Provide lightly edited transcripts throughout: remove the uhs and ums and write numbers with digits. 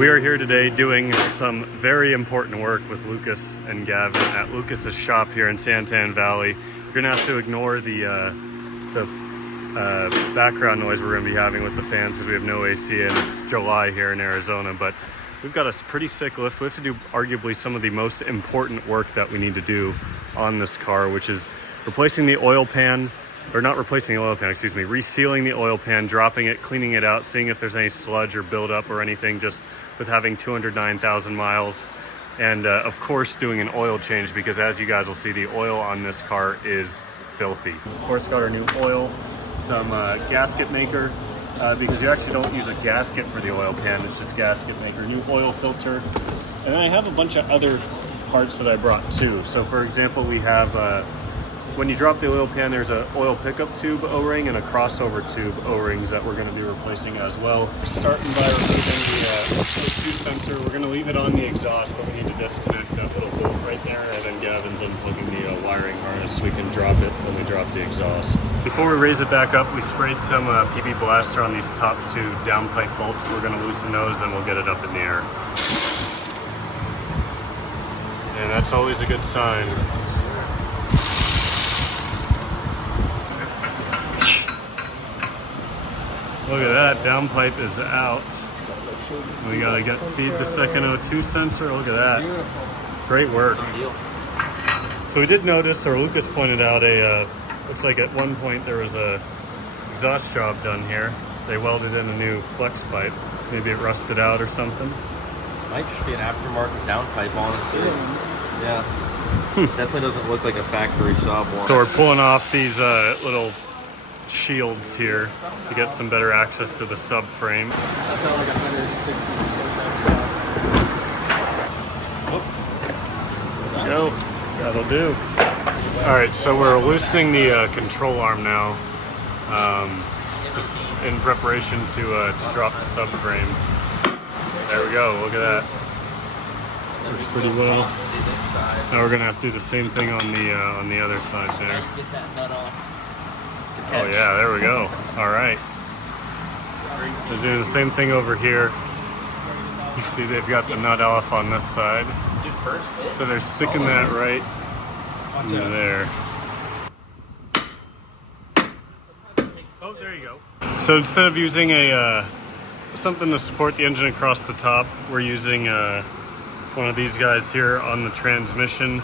We are here today doing some very important work with Lucas and Gavin at Lucas's shop here in Santan Valley. You're gonna have to ignore the background noise we're gonna be having with the fans because we have no AC and it's July here in Arizona. But we've got a pretty sick lift. We have to do arguably some of the most important work that we need to do on this car, which is replacing the oil pan, or not replacing the oil pan, excuse me, resealing the oil pan, dropping it, cleaning it out, seeing if there's any sludge or buildup or anything, just with having 209,000 miles. And of course doing an oil change, because as you guys will see, the oil on this car is filthy. Of course got our new oil, some gasket maker, because you actually don't use a gasket for the oil pan, it's just gasket maker, new oil filter. And then I have a bunch of other parts that I brought too. So for example, we have when you drop the oil pan, there's an oil pickup tube O-ring and a crossover tube O-rings that we're going to be replacing as well. We're starting by removing the O2 sensor. We're going to leave it on the exhaust, but we need to disconnect that little bolt right there, and then Gavin's unplugging the wiring harness so we can drop it when we drop the exhaust. Before we raise it back up, we sprayed some PB Blaster on these top two downpipe bolts. We're going to loosen those and we'll get it up in the air. And that's always a good sign. Look at that, downpipe is out. We gotta feed the second O2 sensor. Look at that. Great work. So we did notice, or Lucas pointed out, looks like at one point there was a exhaust job done here. They welded in a new flex pipe. Maybe it rusted out or something. Might just be an aftermarket downpipe, honestly. Yeah. Definitely doesn't look like a factory Saab one. So we're pulling off these little shields here to get some better access to the subframe. That's not like 160. There you go. That'll do. All right, so we're loosening the control arm now, just in preparation to drop the subframe. There we go. Look at that. Works pretty well. Now we're gonna have to do the same thing on the other side there. Get that nut off. Oh yeah, there we go. All right. They're doing the same thing over here. You see they've got the nut off on this side. So they're sticking that right into there. Oh, there you go. So instead of using a something to support the engine across the top, we're using one of these guys here on the transmission.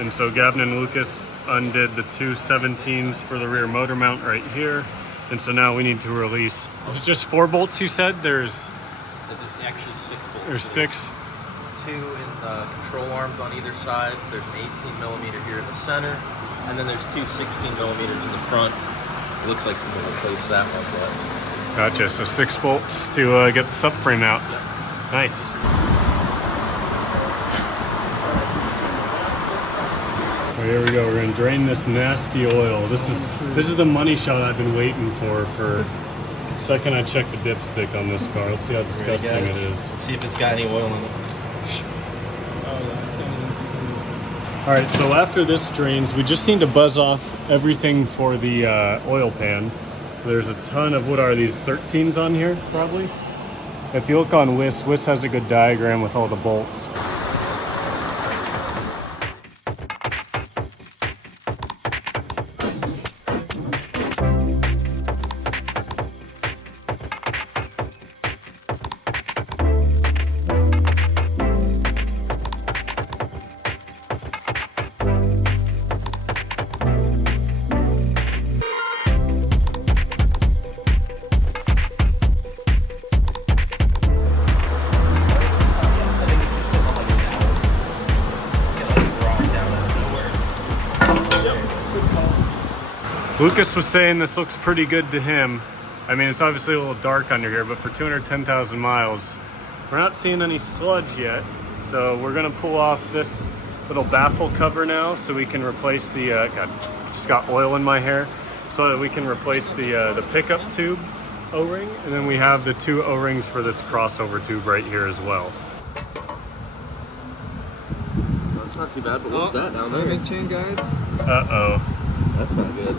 And so Gavin and Lucas undid the two 17s for the rear motor mount right here. And so now we need to release. Is it just 4 bolts you said? There's actually 6 bolts. There's 6. 2 in the control arms on either side. There's an 18 millimeter here in the center. And then there's 2 16 millimeters in the front. It looks like someone replaced that one, but... Gotcha, so 6 bolts to get the subframe out. Yeah. Nice. Here we go. We're gonna drain this nasty oil. This is the money shot I've been waiting for the second I check the dipstick on this car. Let's see how disgusting it is. Let's see if it's got any oil in it. All right, so after this drains, we just need to buzz off everything for the oil pan. So there's a ton of, what are these, 13s on here, probably? If you look on WIS has a good diagram with all the bolts. Lucas was saying this looks pretty good to him. I mean, it's obviously a little dark under here, but for 210,000 miles, we're not seeing any sludge yet. So we're gonna pull off this little baffle cover now so we can replace the, God, just got oil in my hair, so that we can replace the pickup tube O-ring. And then we have the 2 O-rings for this crossover tube right here as well. That's not too bad, but what's that down there? Timing chain guides. Uh-oh. That's not good.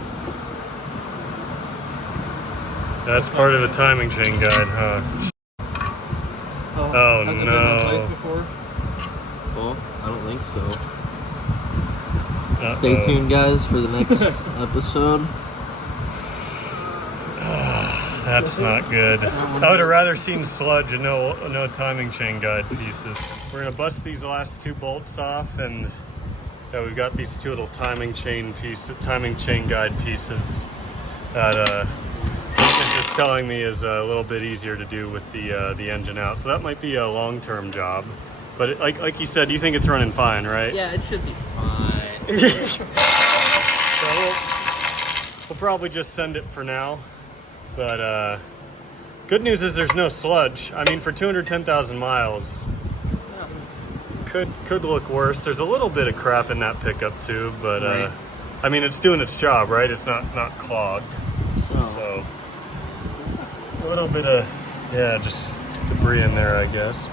That's part of the timing chain guide, huh? Oh Has it been replaced no. before? Well, I don't think so. Uh-oh. Stay tuned, guys, for the next episode. That's not good. I would have rather seen sludge and no timing chain guide pieces. We're gonna bust these last two bolts off, and yeah, we've got these two little timing chain guide pieces that Lucas is telling me is a little bit easier to do with the engine out. So that might be a long-term job. But like you said, you think it's running fine, right? Yeah, it should be fine. So we'll probably just send it for now. But good news is there's no sludge. I mean, for 210,000 miles, could look worse. There's a little bit of crap in that pickup too, but Right. I mean, it's doing its job, right? It's not clogged. So a little bit of just debris in there, I guess.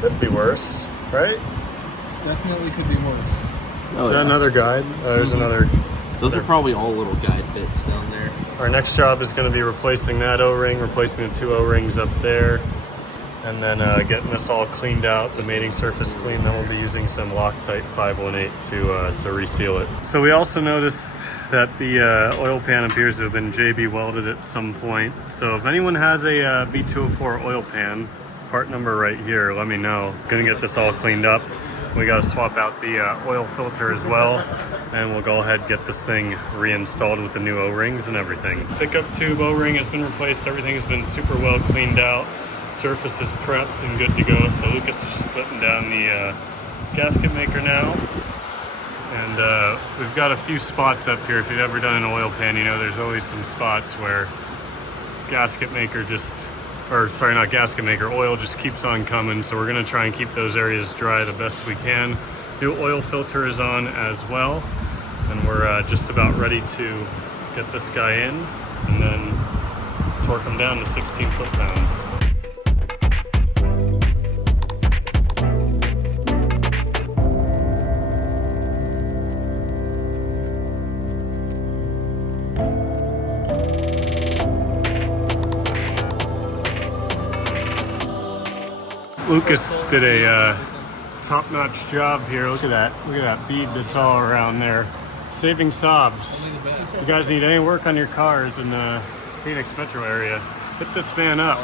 Could be worse, right? Definitely could be worse. Is that another guide? There's another. Those are probably all little guide bits down there. Our next job is going to be replacing that O-ring, replacing the two O-rings up there, and then getting this all cleaned out, the mating surface clean. Then we'll be using some Loctite 518 to reseal it. So we also noticed that the oil pan appears to have been JB welded at some point. So if anyone has a B204 oil pan, part number right here, let me know. Gonna get this all cleaned up. We got to swap out the oil filter as well, and we'll go ahead and get this thing reinstalled with the new O-rings and everything. Pickup tube O-ring has been replaced. Everything has been super well cleaned out. Surface is prepped and good to go. So Lucas is just putting down the gasket maker now. And we've got a few spots up here. If you've ever done an oil pan, you know there's always some spots where gasket maker oil just keeps on coming. So we're gonna try and keep those areas dry the best we can. New oil filter is on as well. And we're just about ready to get this guy in and then torque him down to 16 foot-pounds. Lucas did a top-notch job here. Look at that bead that's all around there. Saving Saabs. If you guys need any work on your cars in the Phoenix metro area, hit this man up.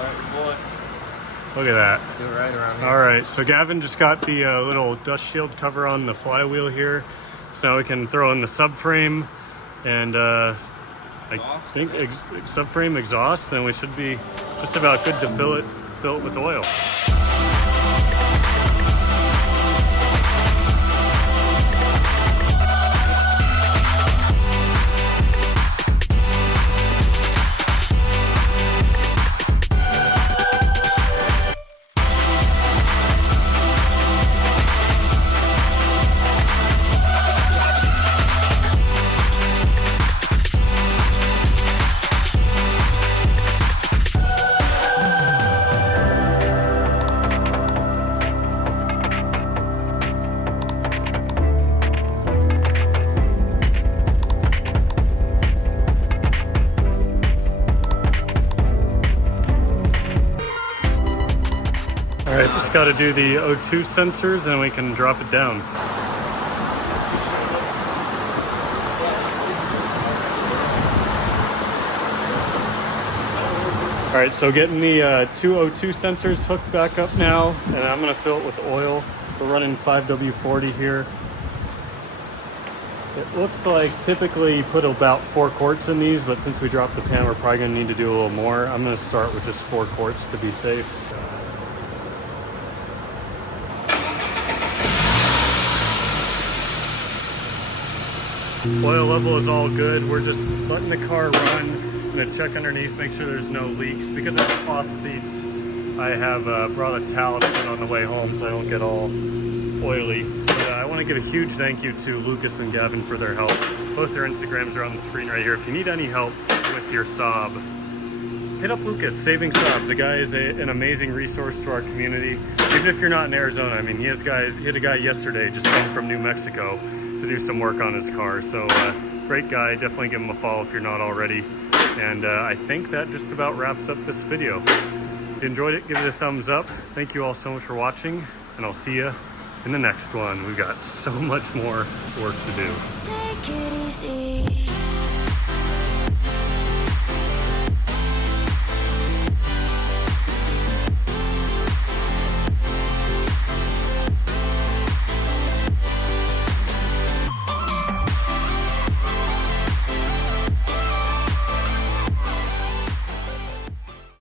Look at that. Do it right around here. All right, so Gavin just got the little dust shield cover on the flywheel here. So now we can throw in the subframe and I think subframe exhaust, then we should be just about good to fill it with oil. All right, it's got to do the O2 sensors and we can drop it down. All right, so getting the two O2 sensors hooked back up now, and I'm gonna fill it with oil. We're running 5W40 here. It looks like typically you put about 4 quarts in these, but since we dropped the pan, we're probably gonna need to do a little more. I'm gonna start with just 4 quarts to be safe. Oil level is all good. We're just letting the car run. I'm gonna check underneath, make sure there's no leaks. Because of the cloth seats, I have brought a towel to put on the way home so I don't get all oily. But I want to give a huge thank you to Lucas and Gavin for their help. Both their Instagrams are on the screen right here. If you need any help with your Saab, hit up Lucas, Saving Saabs. The guy is an amazing resource to our community. Even if you're not in Arizona, I mean, he had a guy yesterday just come from New Mexico to do some work on his car. So great guy, definitely give him a follow if you're not already. And I think that just about wraps up this video. If you enjoyed it, give it a thumbs up. Thank you all so much for watching, and I'll see you in the next one. We've got so much more work to do. Take it easy.